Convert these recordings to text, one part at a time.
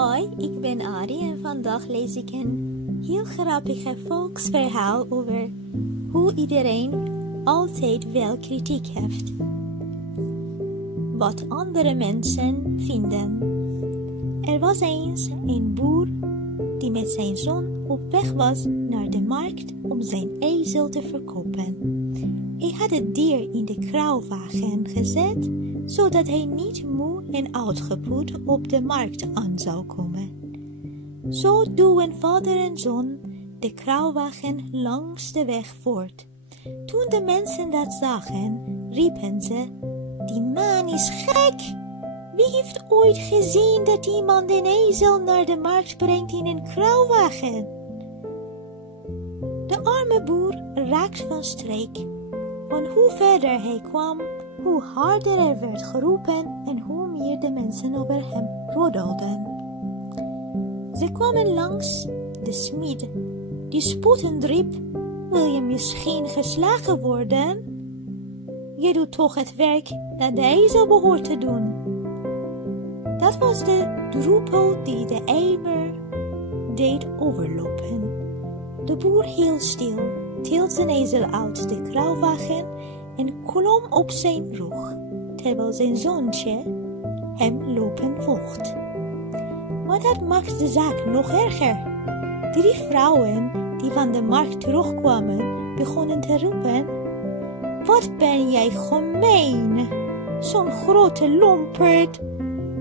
Hoi, ik ben Ari en vandaag lees ik een heel grappige volksverhaal over hoe iedereen altijd wel kritiek heeft. Wat andere mensen vinden. Er was eens een boer die met zijn zoon op weg was naar de markt om zijn ezel te verkopen. Hij had het dier in de kruiwagen gezet, zodat hij niet moe en uitgeput op de markt aan zou komen. Zo duwen vader en zoon de kruiwagen langs de weg voort. Toen de mensen dat zagen, riepen ze: "Die man is gek! Wie heeft ooit gezien dat iemand een ezel naar de markt brengt in een kruiwagen?" De arme boer raakte van streek. Van hoe verder hij kwam, hoe harder er werd geroepen en hoe meer de mensen over hem roddelden. Ze kwamen langs de smid, die spottend riep: "Wil je misschien geslagen worden? Je doet toch het werk dat de ezel behoort te doen." Dat was de druppel die de emmer deed overlopen. De boer hield stil, tilde zijn ezel uit de kruiwagen en klom op zijn rug, terwijl zijn zoontje hem lopen volgt. Maar dat maakte de zaak nog erger. 3 vrouwen die van de markt terugkwamen, begonnen te roepen: "Wat ben jij gemeen, zo'n grote lomperd!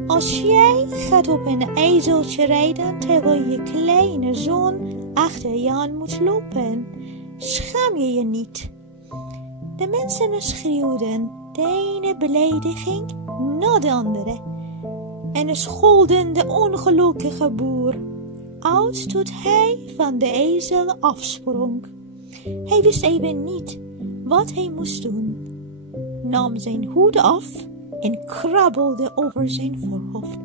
Als jij gaat op een ezeltje rijden, terwijl je kleine zoon achter je aan moet lopen. Schaam je je niet?" De mensen schreeuwden de ene belediging na de andere en scholden de ongelukkige boer uit tot hij van de ezel afsprong. Hij wist even niet wat hij moest doen, nam zijn hoed af en krabbelde over zijn voorhoofd.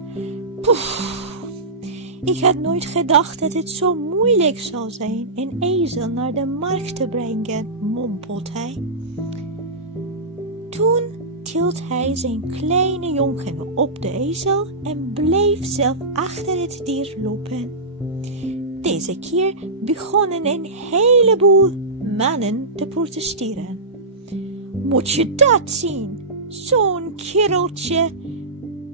Poef! Ik had nooit gedacht dat het zo moeilijk zou zijn een ezel naar de markt te brengen, mompelt hij. Toen tilt hij zijn kleine jongen op de ezel en bleef zelf achter het dier lopen. Deze keer begonnen een heleboel mannen te protesteren. "Moet je dat zien? Zo'n kereltje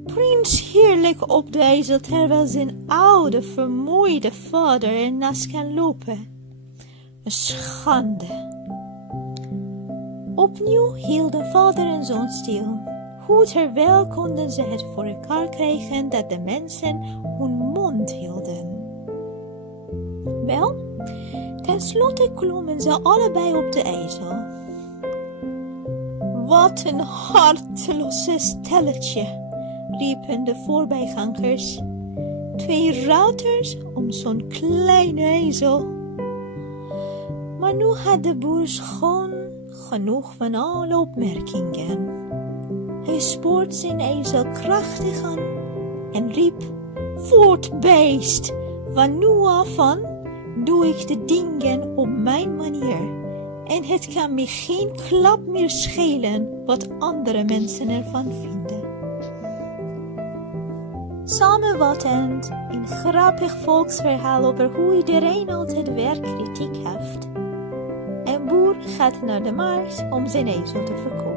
prins heerlijk op de ezel terwijl zijn oude vermoeide vader ernaast kan lopen. Een schande." Opnieuw hielden vader en zoon stil. Hoe terwijl konden ze het voor elkaar krijgen dat de mensen hun mond hielden. Wel, tenslotte klommen ze allebei op de ezel. "Wat een harteloze stelletje," riepen de voorbijgangers. "2 ruiters om zo'n kleine ezel." Maar nu had de boer schoon genoeg van alle opmerkingen. Hij spoort zijn ezel krachtig aan en riep: "Voort, beest! Van nu af aan doe ik de dingen op mijn manier. En het kan me geen klap meer schelen wat andere mensen ervan vinden." Samenvattend, een grappig volksverhaal over hoe iedereen altijd weer kritiek heeft. Een boer gaat naar de markt om zijn ezel te verkopen.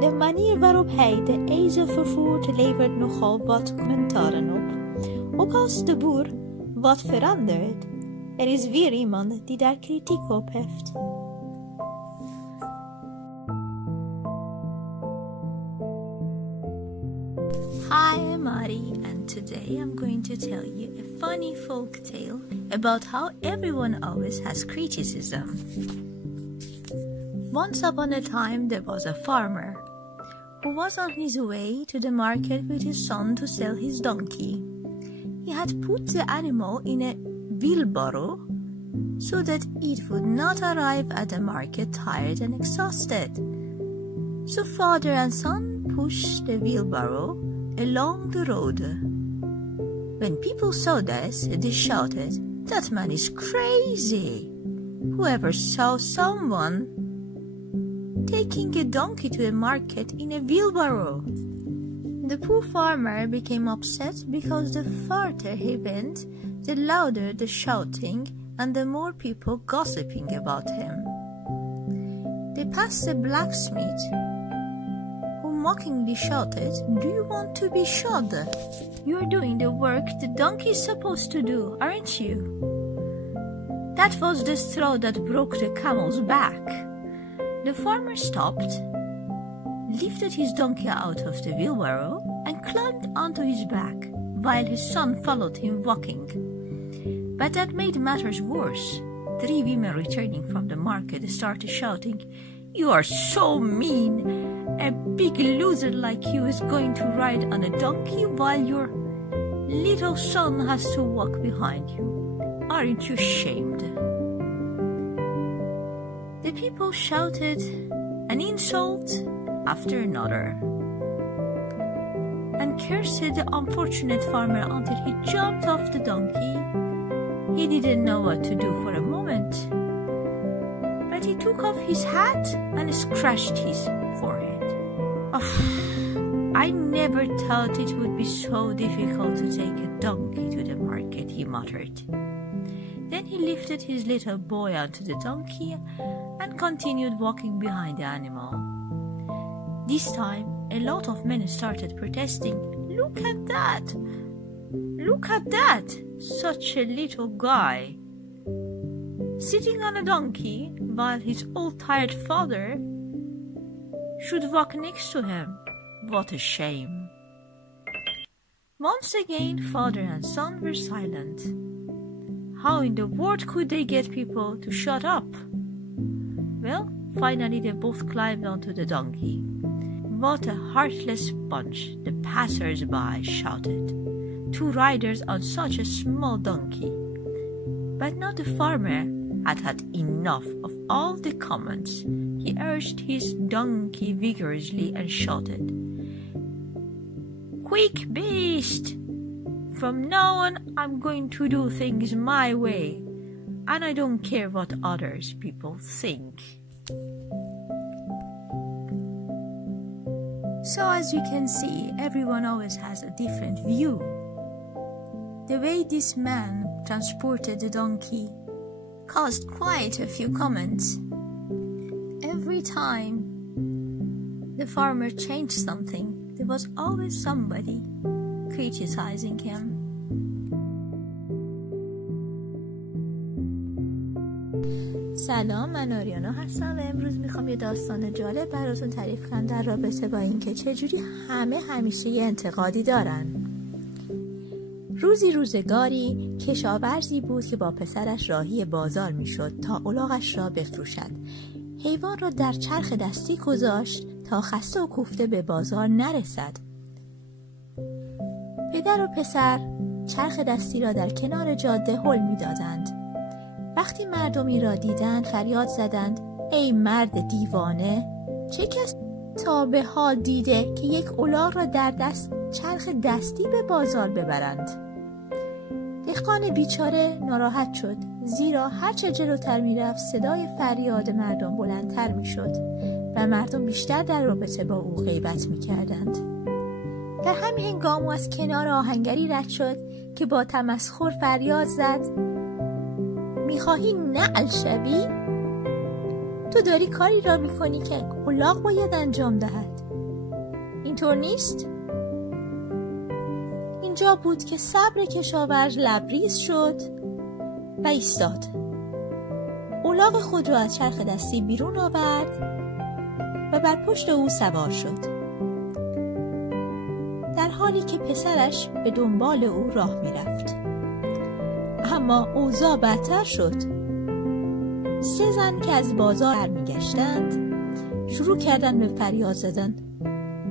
De manier waarop hij de ezel vervoert levert nogal wat commentaren op. Ook als de boer wat verandert, er is weer iemand die daar kritiek op heeft. Hi, I'm Ari, and today I'm going to tell you a funny folk tale about how everyone always has criticism. Once upon a time there was a farmer who was on his way to the market with his son to sell his donkey. He had put the animal in a wheelbarrow so that it would not arrive at the market tired and exhausted. So father and son pushed the wheelbarrow along the road. When people saw this, they shouted, "That man is crazy! Whoever saw someone taking a donkey to a market in a wheelbarrow?" The poor farmer became upset because the farther he went, the louder the shouting and the more people gossiping about him. They passed the blacksmith, who mockingly shouted, "Do you want to be shod? You're doing the work the donkey's supposed to do, aren't you?" That was the straw that broke the camel's back. The farmer stopped, lifted his donkey out of the wheelbarrow and climbed onto his back, while his son followed him walking. But that made matters worse. 3 women returning from the market started shouting, "You are so mean! A big loser like you is going to ride on a donkey while your little son has to walk behind you. Aren't you ashamed?" The people shouted an insult after another and cursed the unfortunate farmer until he jumped off the donkey. He didn't know what to do for a moment, but he took off his hat and scratched his forehead. "I never thought it would be so difficult to take a donkey to the market," he muttered. Then he lifted his little boy onto the donkey and continued walking behind the animal. This time, a lot of men started protesting. "Look at that! Look at that! Such a little guy sitting on a donkey while his old tired father should walk next to him. What a shame!" Once again, father and son were silent. How in the world could they get people to shut up? Well, finally they both climbed onto the donkey. "What a heartless bunch," the passers-by shouted. 2 riders on such a small donkey. But now the farmer had had enough of all the comments. He urged his donkey vigorously and shouted, "Quick, beast! From now on, I'm going to do things my way, and I don't care what others people think." So as you can see, everyone always has a different view. The way this man transported the donkey caused quite a few comments. Every time the farmer changed something, there was always somebody criticizing him. سلام، من آریانا هستم و امروز میخوام یه داستان جالب براتون تعریف کنم در رابطه با اینکه چجوری همه همیشه یه انتقادی دارن. روزی روزگاری کشاورزی بود که با پسرش راهی بازار میشد تا الاغش را بفروشد. حیوان را در چرخ دستی گذاشت تا خسته و کوفته به بازار نرسد. پدر و پسر چرخ دستی را در کنار جاده هل می‌دادند. وقتی مردمی را دیدند فریاد زدند: "ای مرد دیوانه! چه کس تا به حال دیده که یک الاغ را در چرخ دستی به بازار ببرند؟" دهقان بیچاره ناراحت شد، زیرا هرچه جلوتر می‌رفت صدای فریاد مردم بلندتر می‌شد و مردم بیشتر در رابطه با او غیبت می‌کردند. در همین هنگام او از کنار آهنگری رد شد که با تمسخر فریاد زد: "میخواهی نعل شوی؟ تو داری کاری را میکنی که الاغ باید انجام دهد. اینطور نیست؟" اینجا بود که صبر کشاورز لبریز شد و ایستاد. الاغ خود را از چرخ دستی بیرون آورد و بر پشت او سوار شد، در حالی که پسرش به دنبال او راه میرفت. اما اوضاع بدتر شد. 3 زن که از بازار برمیگشتند شروع کردن به فریاد زدن: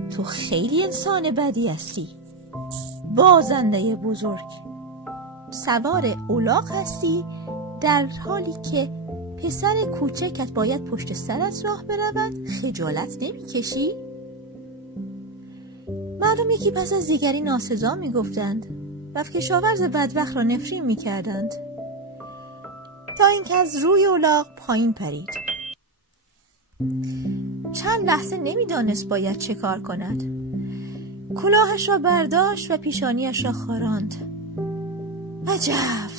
"تو خیلی انسان بدی هستی، بازنده بزرگ، سوار الاغ هستی در حالی که پسر کوچکت باید پشت سرت راه برود، خجالت نمی‌کشی؟" مردم یکی پس از دیگری ناسزا می‌گفتند و کشاورز بدبخت را نفرین می‌کردند، تا اینکه از روی الاغ پایین پرید. چند لحظه نمی‌دانست باید چه کار کند. کلاهش را برداشت و پیشانیش را خاراند. عجب!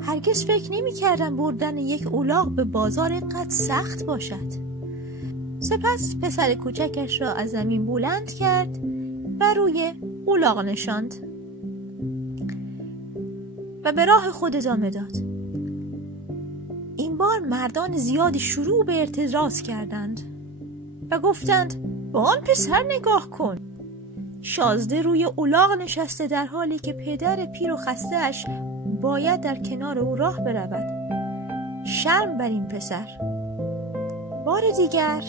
هرگز فکر نمی کردم بردن یک الاغ به بازار اینقدر سخت باشد. سپس پسر کوچکش را از زمین بلند کرد و روی الاغ نشاند و به راه خود ادامه داد. این بار مردان زیادی شروع به اعتراض کردند و گفتند به آن پسر نگاه کن. شازده روی الاغ نشسته در حالی که پدر پیر و خسته‌اش باید در کنار او راه برود. شرم بر این پسر. بار دیگر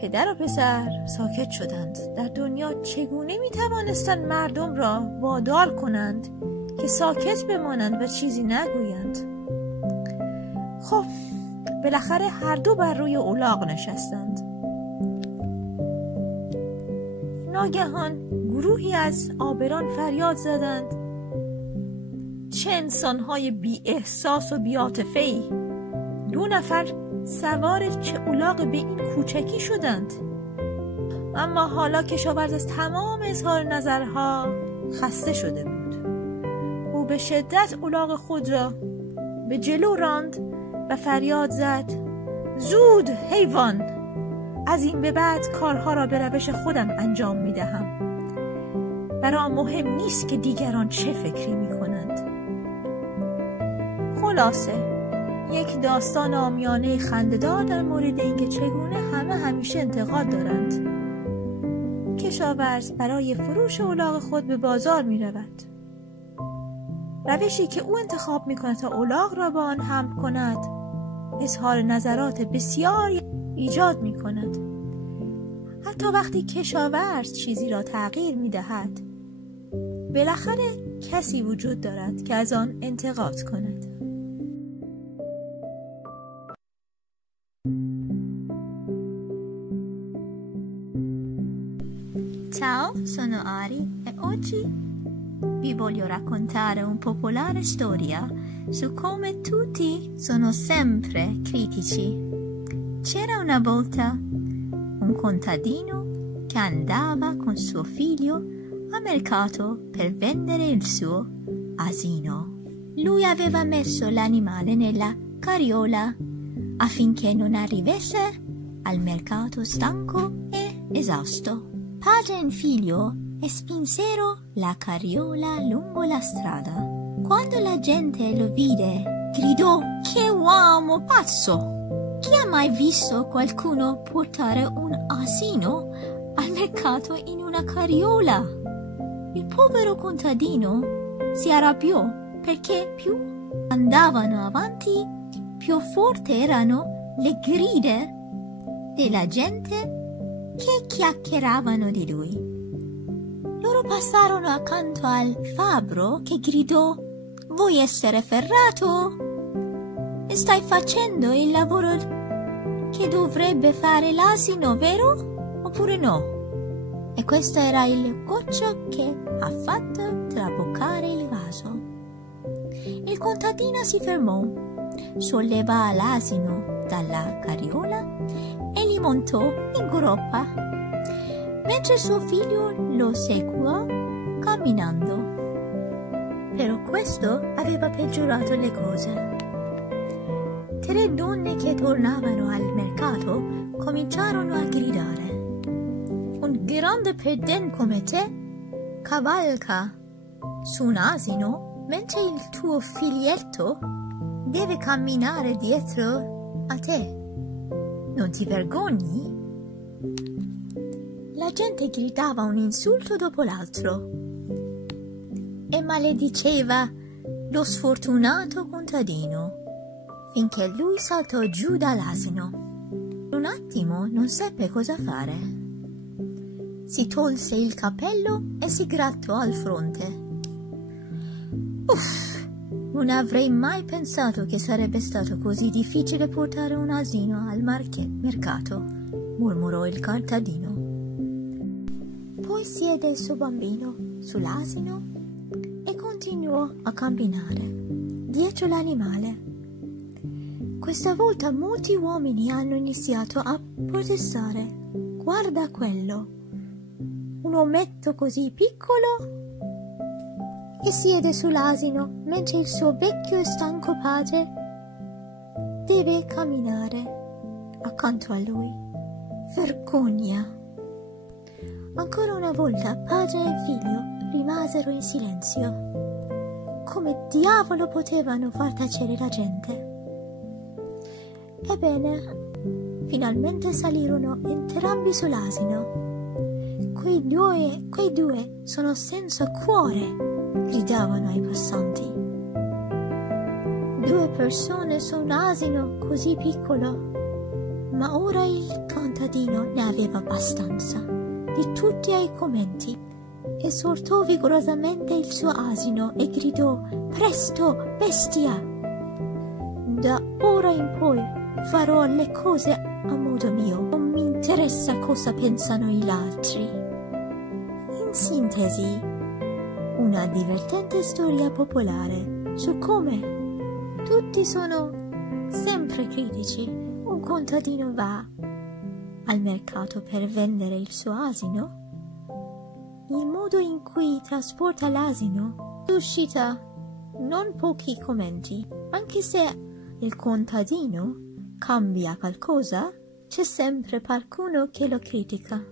پدر و پسر ساکت شدند. در دنیا چگونه می توانستند مردم را وادار کنند که ساکت بمانند و چیزی نگویند؟ خب بالاخره هر دو بر روی الاغ نشستند. ناگهان گروهی از آبران فریاد زدند چه انسانهای بی احساس و بی عاطفه‌ای! 2 نفر سوار چه الاغ به این کوچکی شدند. اما حالا کشاورز از تمام اظهار نظرها خسته شده بود. او به شدت الاغ خود را به جلو راند و فریاد زد زود حیوان! از این به بعد کارها را به روش خودم انجام می دهم. برام مهم نیست که دیگران چه فکری می کنند. خلاصه یک داستان عامیانه خنده‌دار در مورد اینکه چگونه همه همیشه انتقاد دارند. کشاورز برای فروش الاغ خود به بازار می رود. روشی که او انتخاب می کند تا الاغ را با آن حمل کند اظهار نظرات بسیاری ایجاد می کند. حتی وقتی کشاورز چیزی را تغییر می دهد بالاخره کسی وجود دارد که از آن انتقاد کند. Ciao, sono Ari e oggi vi voglio raccontare un popolare storia su come tutti sono sempre critici. C'era una volta un contadino che andava con suo figlio al mercato per vendere il suo asino. Lui aveva messo l'animale nella carriola affinché non arrivasse al mercato stanco e esausto. Padre e figlio spinsero la carriola lungo la strada. Quando la gente lo vide, gridò: "Che uomo pazzo! Chi ha mai visto qualcuno portare un asino al mercato in una carriola?" Il povero contadino si arrabbiò perché più andavano avanti, più forti erano le grida della gente che chiacchieravano di lui. Loro passarono accanto al fabbro che gridò: "Vuoi essere ferrato? Stai facendo il lavoro che dovrebbe fare l'asino, vero? Oppure no?" E questo era il goccio che ha fatto traboccare il vaso. Il contadino si fermò, sollevò l'asino dalla carriola e li montò in groppa, mentre suo figlio lo seguiva camminando. Però questo aveva peggiorato le cose. 3 donne che tornavano al mercato cominciarono a gridare: "Un grande pedden come te cavalca su un asino mentre il tuo figlietto deve camminare dietro a te. Non ti vergogni?" La gente gridava un insulto dopo l'altro e malediceva lo sfortunato contadino finché lui saltò giù dall'asino. Un attimo non seppe cosa fare. Si tolse il cappello e si grattò al fronte. Uff! Non avrei mai pensato che sarebbe stato così difficile portare un asino al mercato, mormorò il contadino. Poi siede il suo bambino sull'asino e continuò a camminare dietro l'animale. Questa volta molti uomini hanno iniziato a protestare. "Guarda quello! un ometto così piccolo? E siede sull'asino mentre il suo vecchio e stanco padre deve camminare accanto a lui. Vergogna! Ancora una volta padre e figlio rimasero in silenzio. Come diavolo potevano far tacere la gente? Ebbene, finalmente salirono entrambi sull'asino. Quei due sono senza cuore, gridavano ai passanti. 2 persone su un asino così piccolo. Ma ora il contadino ne aveva abbastanza di tutti i commenti. Esortò vigorosamente il suo asino e gridò: presto, bestia! Da ora in poi farò le cose a modo mio. Non mi interessa cosa pensano gli altri. In sintesi, una divertente storia popolare su come tutti sono sempre critici. Un contadino va al mercato per vendere il suo asino. Il modo in cui trasporta l'asino suscita non pochi commenti. Anche se il contadino cambia qualcosa, c'è sempre qualcuno che lo critica.